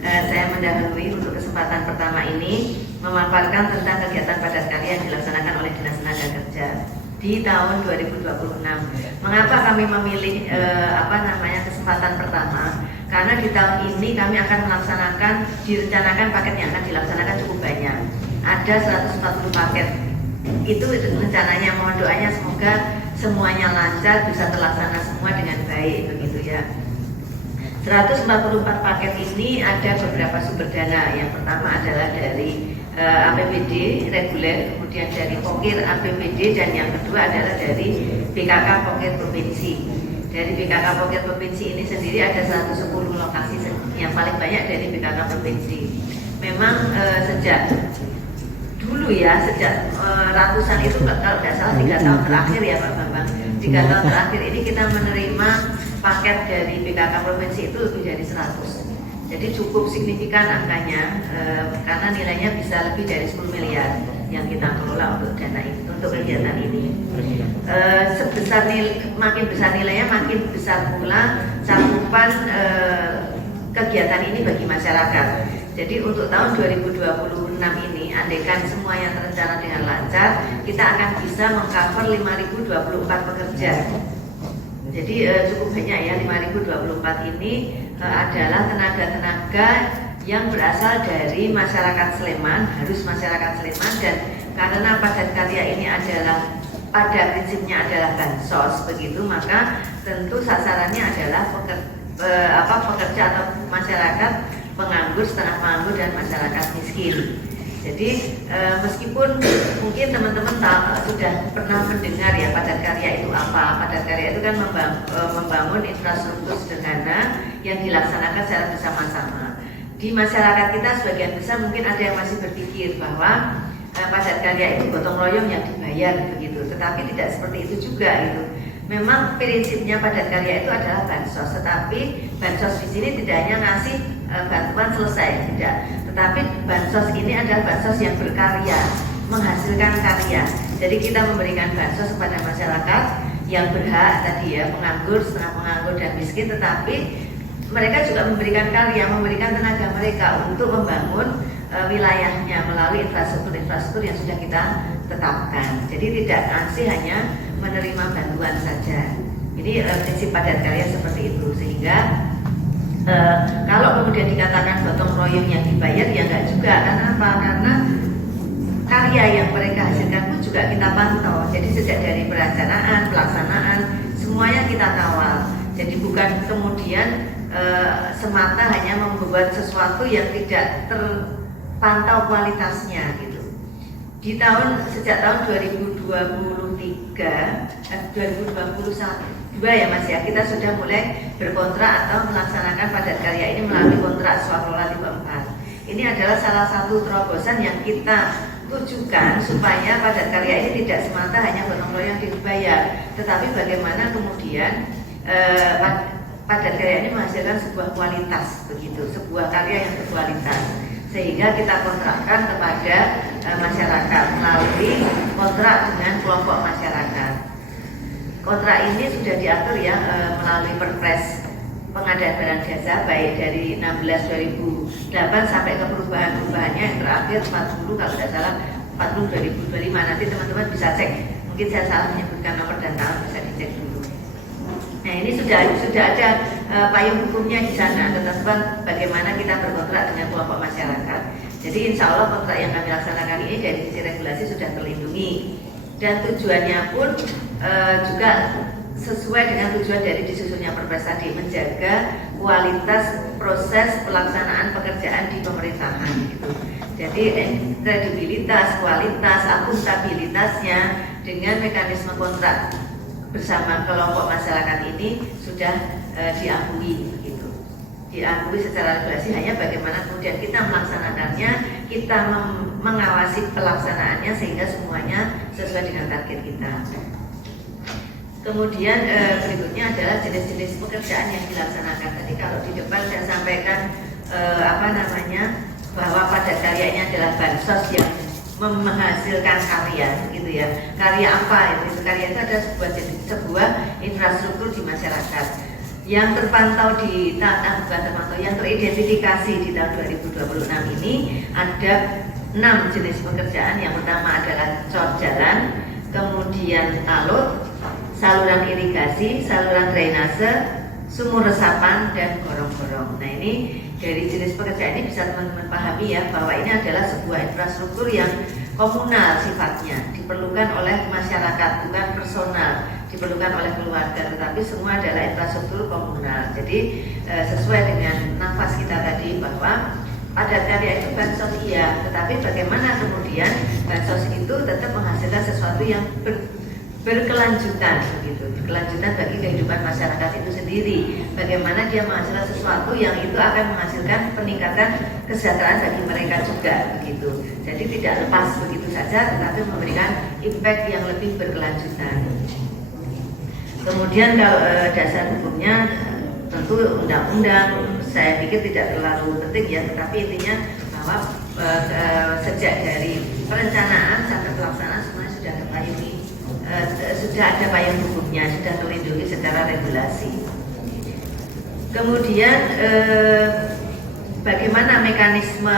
Saya mendahului untuk kesempatan pertama ini memaparkan tentang kegiatan padat karya yang dilaksanakan oleh Dinas Tenaga Kerja di tahun 2026. Mengapa kami memilih kesempatan pertama? Karena di tahun ini kami akan direncanakan paket yang akan dilaksanakan cukup banyak. Ada 140 paket. Itu rencananya, mohon doanya semoga semuanya lancar, bisa terlaksana semua dengan baik begitu ya. 144 paket ini ada beberapa sumber dana. Yang pertama adalah dari APBD reguler, kemudian dari Pokir APBD, dan yang kedua adalah dari BKK Pokir Provinsi. Dari BKK Pokir Provinsi ini sendiri ada 110 lokasi, yang paling banyak dari BKK Provinsi. Memang sejak dulu ya, sejak ratusan itu, kalau tidak salah 3 tahun terakhir ya Pak Bambang, 3 tahun terakhir ini kita menerima paket dari BKK Provinsi itu lebih dari 100. Jadi cukup signifikan angkanya, karena nilainya bisa lebih dari 10 miliar yang kita kelola untuk dana itu, untuk kegiatan ini. Makin besar nilainya, makin besar pula cakupan kegiatan ini bagi masyarakat. Jadi untuk tahun 2026 ini, andaikan semuanya terencana dengan lancar, kita akan bisa mengcover 5.024 pekerja. Jadi cukup banyak ya, 5.024 ini adalah tenaga-tenaga yang berasal dari masyarakat Sleman, harus masyarakat Sleman, dan karena padat karya ini adalah pada prinsipnya adalah bansos begitu, maka tentu sasarannya adalah pekerja atau masyarakat penganggur, setengah penganggur, dan masyarakat miskin. Jadi meskipun mungkin teman-teman sudah pernah mendengar ya padat karya itu apa. Padat karya itu kan membangun infrastruktur sederhana yang dilaksanakan secara bersama-sama. Di masyarakat kita sebagian besar mungkin ada yang masih berpikir bahwa padat karya itu gotong royong yang dibayar begitu. Tetapi tidak seperti itu juga gitu. Memang prinsipnya padat karya itu adalah bansos, tetapi bansos di sini tidak hanya ngasih bantuan selesai, tidak. Tetapi bansos ini adalah bansos yang berkarya, menghasilkan karya. Jadi kita memberikan bansos kepada masyarakat yang berhak tadi ya, penganggur, setengah penganggur, dan miskin, tetapi mereka juga memberikan karya, memberikan tenaga mereka untuk membangun wilayahnya melalui infrastruktur yang sudah kita tetapkan. Jadi tidak ansih hanya menerima bantuan saja. Ini prinsip padat karya seperti itu, sehingga kalau kemudian dikatakan gotong royong yang dibayar, ya enggak juga. Karena apa? Karena karya yang mereka hasilkan pun juga kita pantau. Jadi sejak dari perencanaan, pelaksanaan, semuanya kita kawal. Jadi bukan kemudian semata hanya membuat sesuatu yang tidak terpantau kualitasnya gitu. Sejak tahun 2022 ya Mas ya, kita sudah mulai berkontrak atau melaksanakan padat karya ini melalui kontrak swakelola tipe 4. Ini adalah salah satu terobosan yang kita tujukan supaya padat karya ini tidak semata hanya gotong royong dibayar, tetapi bagaimana kemudian padat karya ini menghasilkan sebuah kualitas begitu, sebuah karya yang berkualitas, sehingga kita kontrakkan kepada masyarakat melalui kontrak dengan kelompok masyarakat. Kontrak ini sudah diatur ya melalui Perpres pengadaan barang jasa, baik dari 16/2008 sampai ke perubahannya yang terakhir 40 kalau tidak salah 40/2025. Nanti teman-teman bisa cek, mungkin saya salah menyebutkan nomor dan tahun, bisa dicek dulu. Nah ini sudah ada payung hukumnya di sana, ketentuan bagaimana kita berkontrak dengan kelompok masyarakat. Jadi insya Allah kontrak yang kami laksanakan ini dari sisi regulasi sudah terlindungi, dan tujuannya pun juga sesuai dengan tujuan dari disusunnya Perpres tadi, menjaga kualitas proses pelaksanaan pekerjaan di pemerintahan gitu. Jadi kredibilitas, kualitas, akuntabilitasnya dengan mekanisme kontrak bersama kelompok masyarakat ini sudah diakui gitu. Diakui secara regulasi, hanya bagaimana kemudian kita melaksanakannya, kita mengawasi pelaksanaannya sehingga semuanya sesuai dengan target kita. Kemudian berikutnya adalah jenis-jenis pekerjaan yang dilaksanakan. Tadi kalau di depan saya sampaikan bahwa padat karya ini adalah bansos yang menghasilkan karya gitu ya. Karya apa itu? Karya itu adalah sebuah infrastruktur di masyarakat Yang terpantau yang teridentifikasi di tahun 2026 ini ada 6 jenis pekerjaan. Yang pertama adalah cor jalan, kemudian talut, saluran irigasi, saluran drainase, sumur resapan, dan gorong-gorong. Nah, ini dari jenis pekerjaan ini bisa teman-teman pahami ya, bahwa ini adalah sebuah infrastruktur yang komunal sifatnya, diperlukan oleh masyarakat, bukan personal, diperlukan oleh keluarga, tetapi semua adalah infrastruktur komunal. Jadi sesuai dengan nafas kita tadi, bahwa padat karya itu bansos iya, tetapi bagaimana kemudian bansos itu tetap menghasilkan sesuatu yang berkelanjutan, begitu, berkelanjutan bagi kehidupan masyarakat itu sendiri. Bagaimana dia menghasilkan sesuatu yang itu akan menghasilkan peningkatan kesejahteraan bagi mereka juga, begitu. Jadi tidak lepas begitu saja, tetapi memberikan impact yang lebih berkelanjutan. Kemudian kalau dasar hukumnya tentu undang-undang, saya pikir tidak terlalu penting ya, tetapi intinya bahwa sejak dari perencanaan sampai pelaksanaan semuanya sudah terpayungi, sudah ada payung hukumnya, sudah terlindungi secara regulasi. Kemudian bagaimana mekanisme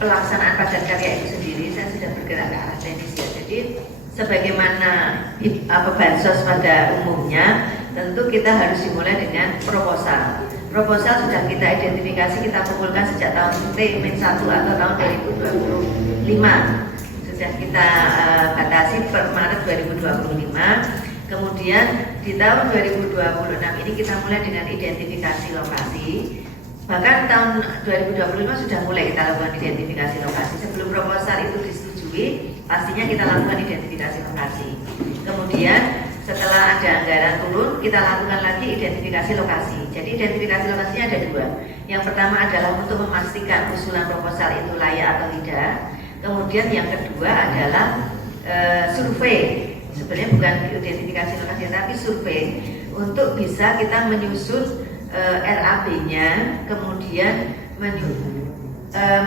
pelaksanaan padat karya itu sendiri, saya sudah bergerak ke arah teknis ya. Jadi sebagaimana bansos pada umumnya, tentu kita harus dimulai dengan proposal. Proposal sudah kita identifikasi, kita kumpulkan sejak tahun T-1 atau tahun 2025. Sudah kita batasi per Maret 2025. Kemudian di tahun 2026 ini kita mulai dengan identifikasi lokasi. Bahkan tahun 2025 sudah mulai kita lakukan identifikasi lokasi. Sebelum proposal itu disetujui, pastinya kita lakukan identifikasi lokasi. Kemudian setelah ada anggaran turun, kita lakukan lagi identifikasi lokasi. Jadi identifikasi lokasinya ada dua. Yang pertama adalah untuk memastikan usulan proposal itu layak atau tidak. Kemudian yang kedua adalah survei. Sebenarnya bukan identifikasi lokasi, tapi survei untuk bisa kita menyusun RAB-nya, kemudian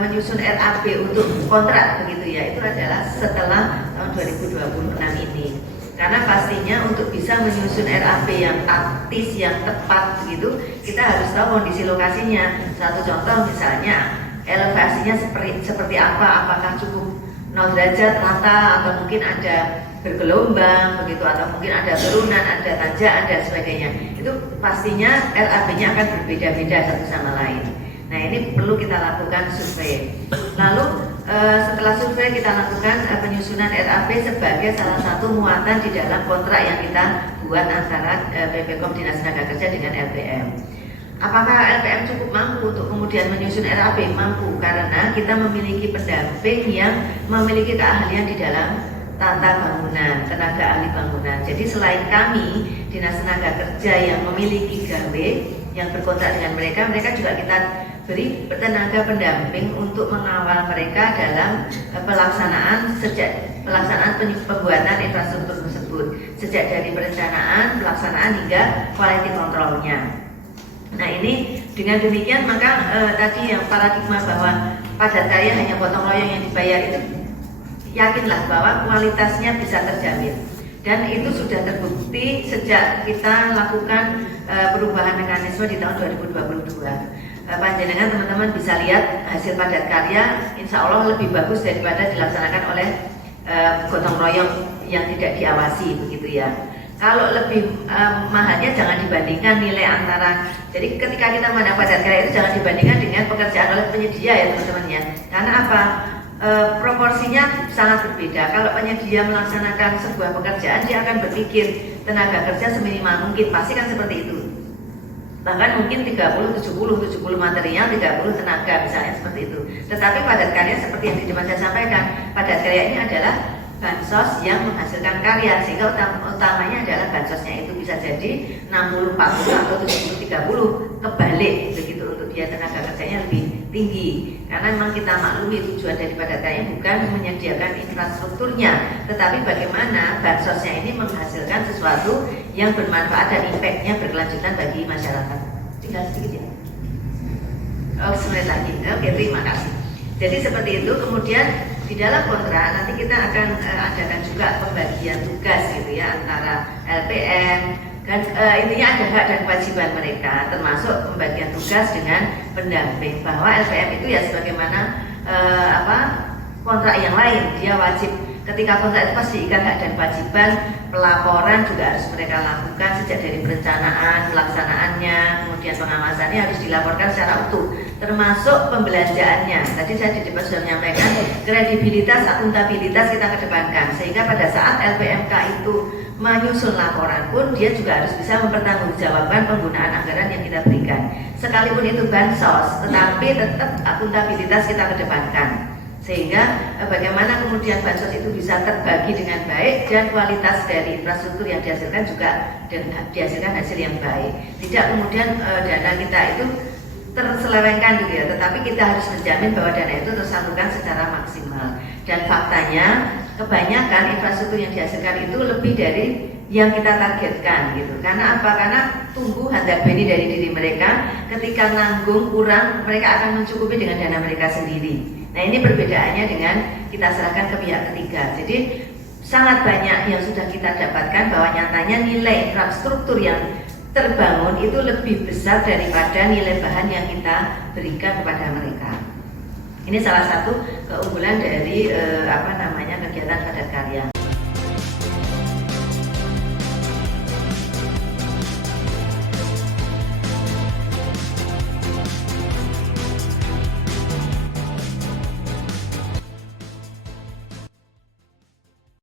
menyusun RAB untuk kontrak, begitu ya. Itu adalah setelah tahun 2026 ini. Karena pastinya untuk bisa menyusun RAB yang taktis, yang tepat begitu, kita harus tahu kondisi lokasinya. Satu contoh misalnya, elevasinya seperti apa, apakah cukup 0 derajat rata, atau mungkin ada bergelombang begitu, atau mungkin ada turunan, ada tanjakan dan sebagainya. Itu pastinya RAB-nya akan berbeda-beda satu sama lain. Nah, ini perlu kita lakukan survei. Lalu setelah survei kita lakukan penyusunan RAB sebagai salah satu muatan di dalam kontrak yang kita buat antara BPKOM Dinas Tenaga Kerja dengan LPM. Apakah LPM cukup mampu untuk kemudian menyusun RAB? Mampu, karena kita memiliki pendamping yang memiliki keahlian di dalam tata bangunan, tenaga ahli bangunan. Jadi selain kami Dinas Tenaga Kerja yang memiliki gawe yang berkontrak dengan mereka, mereka juga kita beri tenaga pendamping untuk mengawal mereka dalam pelaksanaan pembuatan infrastruktur tersebut, sejak dari perencanaan, pelaksanaan hingga quality control-nya. Nah, ini dengan demikian maka tadi yang paradigma bahwa padat karya hanya gotong royong yang dibayar itu, yakinlah bahwa kualitasnya bisa terjamin, dan itu sudah terbukti sejak kita lakukan perubahan mekanisme di tahun 2022. Panjenengan teman-teman bisa lihat hasil padat karya insya Allah lebih bagus daripada dilaksanakan oleh gotong royong yang tidak diawasi, begitu ya. Kalau lebih mahalnya jangan dibandingkan nilai antara, jadi ketika kita memandang padat karya itu jangan dibandingkan dengan pekerjaan oleh penyedia ya teman-teman ya. Karena apa? Proporsinya sangat berbeda. Kalau penyedia melaksanakan sebuah pekerjaan, dia akan berpikir tenaga kerja seminimal mungkin, pasti kan seperti itu. Bahkan mungkin 30-70 material, 30 tenaga misalnya, seperti itu. Tetapi padat karya seperti yang di depan saya sampaikan, padat karya ini adalah bansos yang menghasilkan karya, sehingga utamanya adalah bansosnya itu bisa jadi 60-40 atau 70-30, kebalik begitu, untuk dia tenaga kerjanya lebih tinggi. Karena memang kita maklumi tujuan dari padat karya bukan menyediakan infrastrukturnya, tetapi bagaimana bansosnya ini menghasilkan sesuatu yang bermanfaat dan impact-nya berkelanjutan bagi masyarakat. Tinggal sedikit ya. Oh, sebentar lagi. Oke, terima kasih. Jadi seperti itu. Kemudian di dalam kontrak nanti kita akan adakan juga pembagian tugas gitu ya, antara LPM, Dan intinya ada hak dan kewajiban mereka, termasuk pembagian tugas dengan pendamping. Bahwa LPM itu ya sebagaimana kontrak yang lain, dia wajib ketika kontrak itu pasti ikat hak dan kewajiban. Pelaporan juga harus mereka lakukan sejak dari perencanaan, pelaksanaannya, kemudian pengawasannya harus dilaporkan secara utuh, termasuk pembelanjaannya. Tadi saya di depan sudah menyampaikan kredibilitas, akuntabilitas kita kedepankan, sehingga pada saat LPMK itu menyusun laporan pun dia juga harus bisa mempertanggungjawabkan penggunaan anggaran yang kita berikan. Sekalipun itu bansos, tetapi tetap akuntabilitas kita kedepankan. Sehingga bagaimana kemudian bansos itu bisa terbagi dengan baik dan kualitas dari infrastruktur yang dihasilkan juga dihasilkan hasil yang baik. Tidak kemudian dana kita itu terselewengkan gitu ya, tetapi kita harus menjamin bahwa dana itu tersalurkan secara maksimal. Dan faktanya kebanyakan infrastruktur yang dihasilkan itu lebih dari yang kita targetkan gitu. Karena apa? Karena tumbuh handak beni dari diri mereka. Ketika nanggung kurang, mereka akan mencukupi dengan dana mereka sendiri. Nah, ini perbedaannya dengan kita serahkan ke pihak ketiga. Jadi sangat banyak yang sudah kita dapatkan bahwa nyatanya nilai infrastruktur yang terbangun itu lebih besar daripada nilai bahan yang kita berikan kepada mereka. Ini salah satu keunggulan dari kegiatan padat karya.